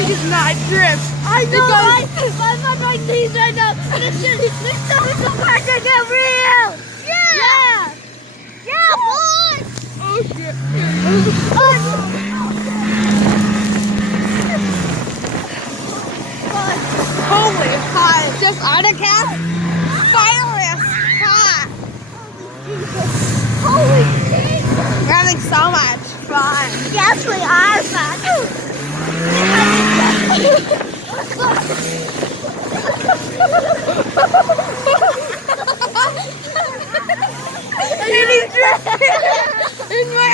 He's not drift. I know, right? I'm on my knees right now. This stuff is so hard to get real. Yeah. Yeah, boy. Oh shit. Holy hot. Just autocast? Finally a spot. Holy Jesus. We're having so much fun. Yes, we are, man. And he's drifting in my